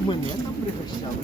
Мене там пригощали.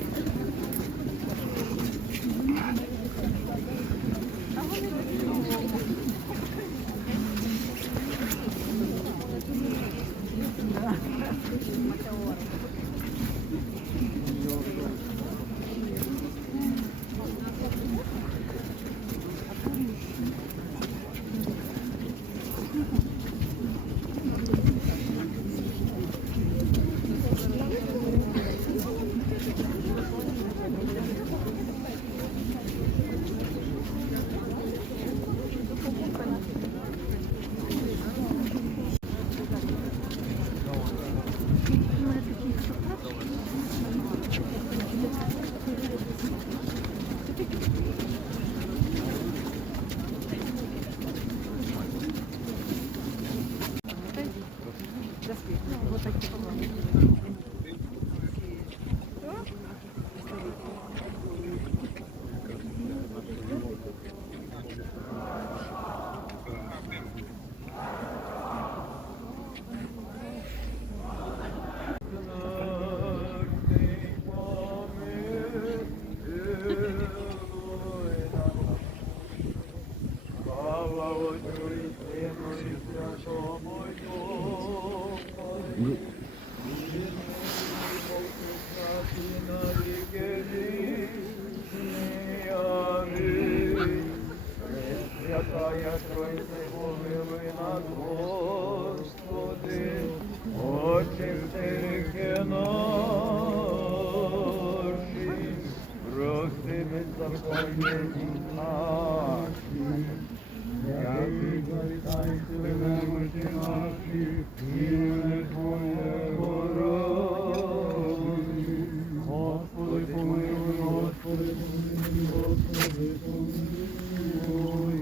Прости беззаконні наші. Дякую, завітайте немочі наші, і не Твоє городі. Господи, помилуй, Господи, помилуй, Господи, помилуй.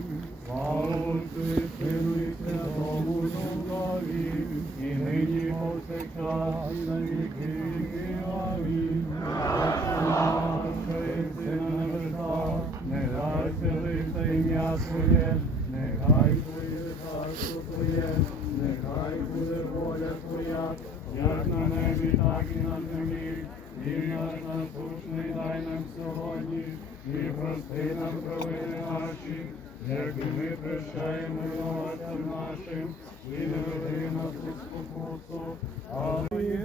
Слава Отцю і Сину і Святому Духові, і нині і повсякчас, і на віки віки. Амінь. Отче і Сина на небесах, нехай святиться ім'я Твоє, нехай Твоє царство Твоє, нехай буде воля Твоя, як на небі, так і на землі. І наш насущний дай нам сьогодні, і прости нам провини наші, як і ми прощаємо винуватцям нашим, і не веди нас у спокусу, але і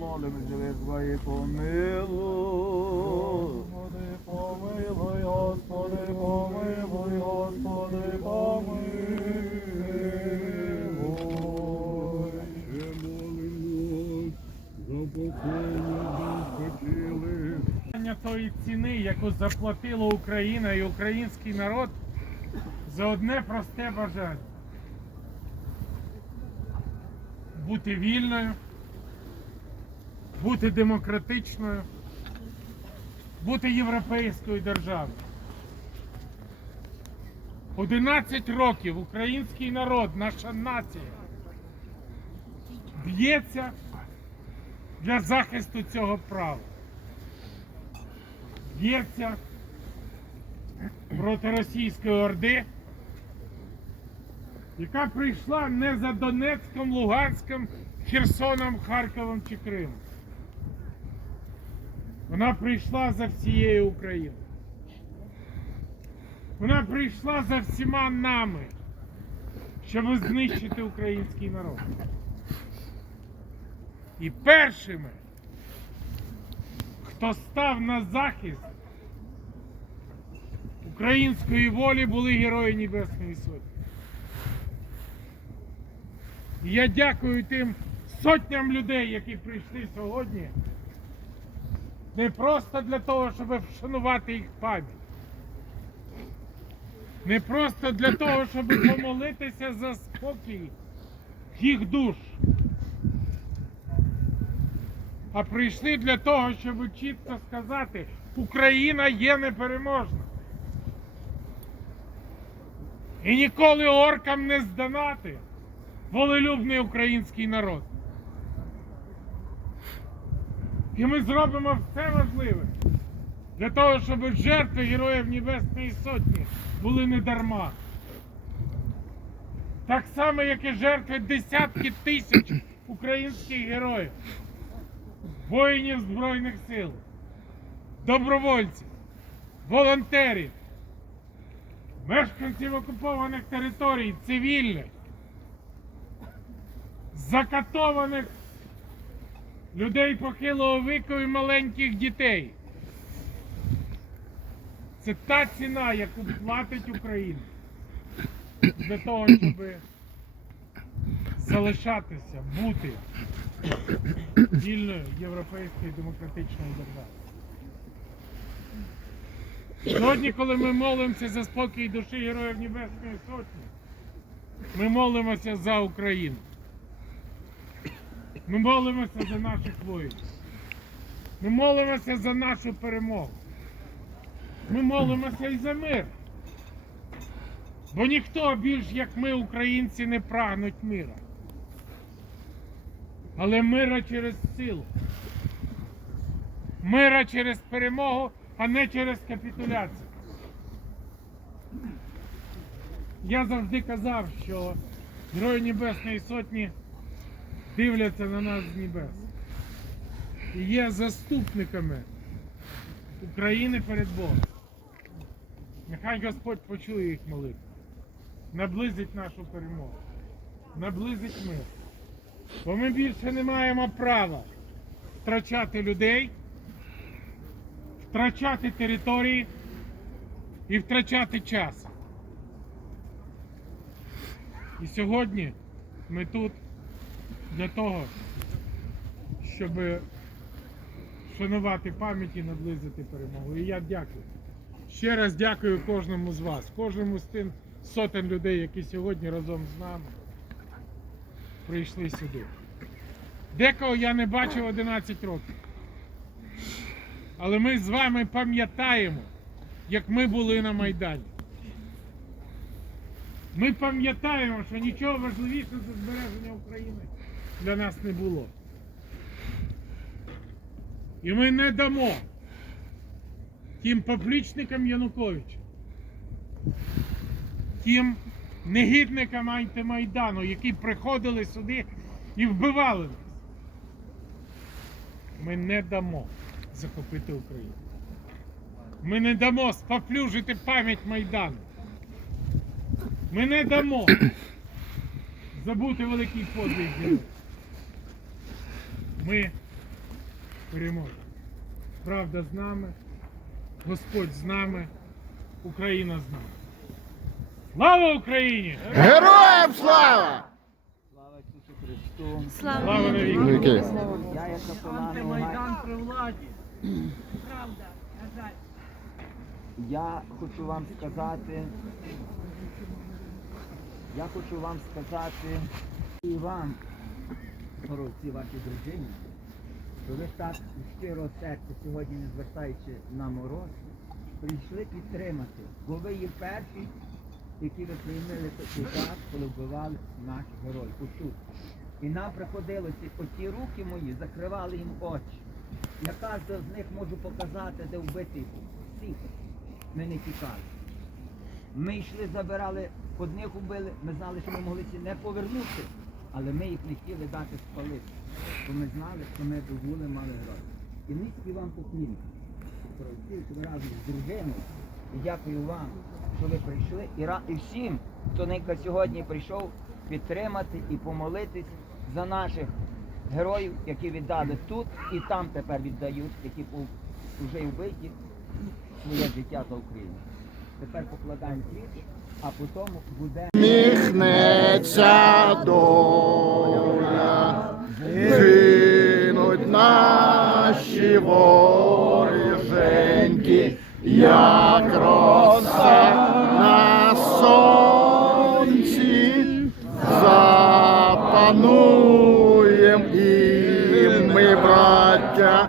милості Твої помилуй. Господи, помилуй, Господи, помилуй, Господи, помилуй. Питання тої ціни, яку заплатила Україна і український народ за одне просте бажання. Бути вільною, бути демократичною, бути європейською державою. 11 років український народ, наша нація б'ється для захисту цього права. Б'ється проти російської орди, яка прийшла не за Донецьком, Луганськом, Херсоном, Харковом чи Кримом. Вона прийшла за всією Україною. Вона прийшла за всіма нами, щоб знищити український народ. І першими, хто став на захист української волі, були герої Небесної Сотні. І я дякую тим сотням людей, які прийшли сьогодні, не просто для того, щоб вшанувати їх пам'ять. Не просто для того, щоб помолитися за спокій їх душ. А прийшли для того, щоб чітко сказати, Україна є непереможна. І ніколи оркам не здонати волелюбний український народ. І ми зробимо все можливе для того, щоб жертви Героїв Небесної Сотні були не дарма. Так само, як і жертви десятки тисяч українських героїв, воїнів Збройних сил, добровольців, волонтерів, мешканців окупованих територій, цивільних, закатованих людей похилого віку і маленьких дітей. Це та ціна, яку платить Україна для того, щоб залишатися, бути вільною європейською демократичною державою. Сьогодні, коли ми молимося за спокій душі Героїв Небесної Сотні, ми молимося за Україну. Ми молимося за наших воїнів. Ми молимося за нашу перемогу. Ми молимося і за мир. Бо ніхто більш як ми, українці, не прагнуть мира. Але мира через силу. Мира через перемогу, а не через капітуляцію. Я завжди казав, що Герої Небесної Сотні дивляться на нас з небес. І є заступниками України перед Богом. Нехай Господь почує їх молитву, наблизить нашу перемогу, наблизить мир. Бо ми більше не маємо права втрачати людей, втрачати території і втрачати час. І сьогодні ми тут для того, щоб вшанувати пам'ять і наблизити перемогу. І я дякую. Ще раз дякую кожному з вас, кожному з тим сотень людей, які сьогодні разом з нами прийшли сюди. Декого я не бачив 11 років. Але ми з вами пам'ятаємо, як ми були на Майдані. Ми пам'ятаємо, що нічого важливішого за збереження України для нас не було. І ми не дамо тим поплічникам Януковича, тим негідникам антимайдану, які приходили сюди і вбивали нас. Ми не дамо захопити Україну. Ми не дамо споплюжити пам'ять Майдану. Ми не дамо забути великий подвиг. Ми переможемо. Правда з нами, Господь з нами, Україна з нами. Слава Україні! Героям слава! Слава Ісусу Христу! Слава навіки! Я як Антимайдан при владі. Правда, на жаль. я хочу вам сказати, я хочу вам сказати і вам, горовці вашій дружині, що ви так з щирого серця сьогодні, не звертаючи на мороз, прийшли підтримати, бо ви є перші, які ви приймали той час, коли вбивали наших героїв. Отут. І нам приходилося, оті руки мої закривали їм очі. Я кожного з них можу показати, де вбитий був. Всіх. Ми не тікали. Ми йшли, забирали одних убили, ми знали, що ми могли не повернути, але ми їх не хотіли дати спалити. Бо ми знали, що ми дозволи мали гроші. І низький вам поклін. Просив, що разом з дружиною. І дякую вам, що ви прийшли. І, ра- і всім, хто ненька сьогодні прийшов підтримати і помолитись за наших героїв, які віддали тут і там тепер віддають, які вже вбиті своє життя за Україну. Тепер покладаємо квіти, а потім буде. Міхнеться доля, гинуть наші воріженьки, як роса на сонці, запануєм і ми, браття,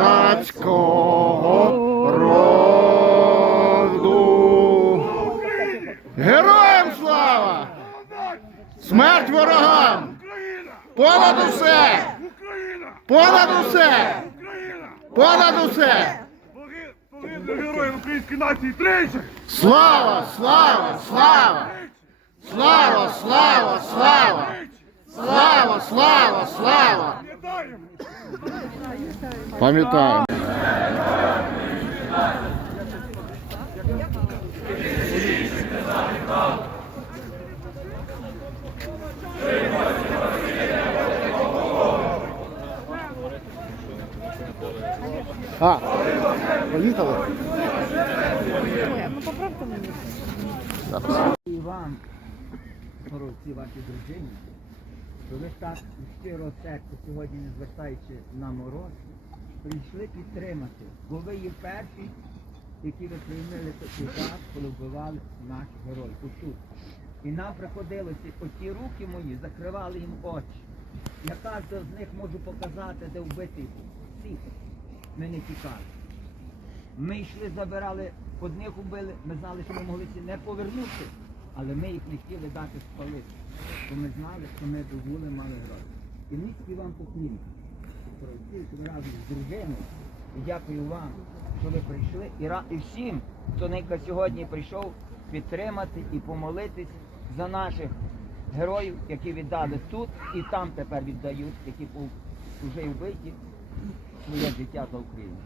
козацького роду. Героям слава! Смерть ворогам! Понад усе! Понад усе! Понад усе! Герої української нації тричі! Слава, слава, слава! Слава, слава, слава! Слава, слава, слава! Пам'ятаємо. А, поїхали? І вам, горовці, вашій дружині, що ви так з щирого серця сьогодні, не звертаючи на мороз, прийшли підтримати, бо ви є перші, які ви прийняли такий час, коли вбивали наших героїв. Отут. І нам приходилося, оті руки мої закривали їм очі. Я кожного з них можу показати, де вбитий був. Всіх. Ми не тікали. Ми йшли, забирали, одних убили, ми знали, що ми могли не повернути, але ми їх не хотіли дати спалити. Бо ми знали, що ми дозволи мали гроші. І вам поклін. Просив, разом з дружиною. Дякую вам, що ви прийшли. І, і всім, хто ненька сьогодні прийшов підтримати і помолитись за наших героїв, які віддали тут і там тепер віддають, які вже вбиті своє життя за Україну.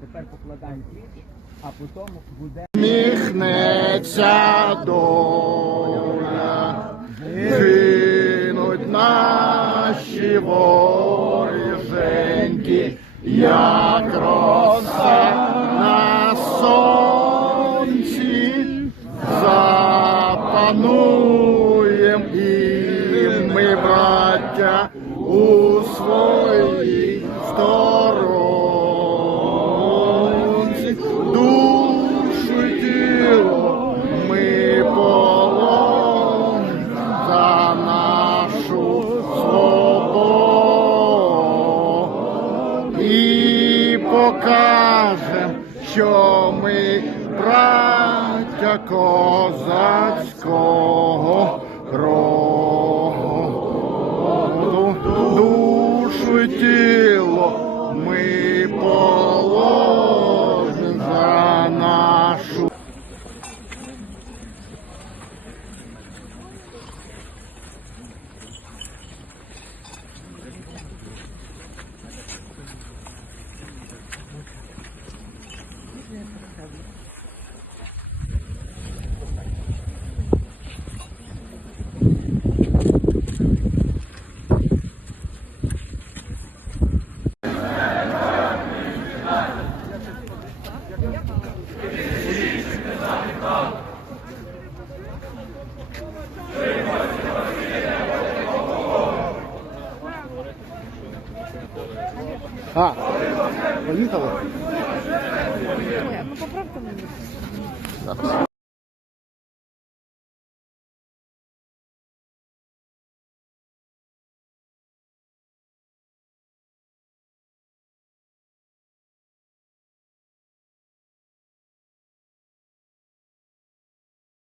Тепер покладаємо квіти, а потім буде. Міхнеться доля, гинуть наші воріженьки, як козацького А, поїхали? Ой, ну поправка мені. Зараз.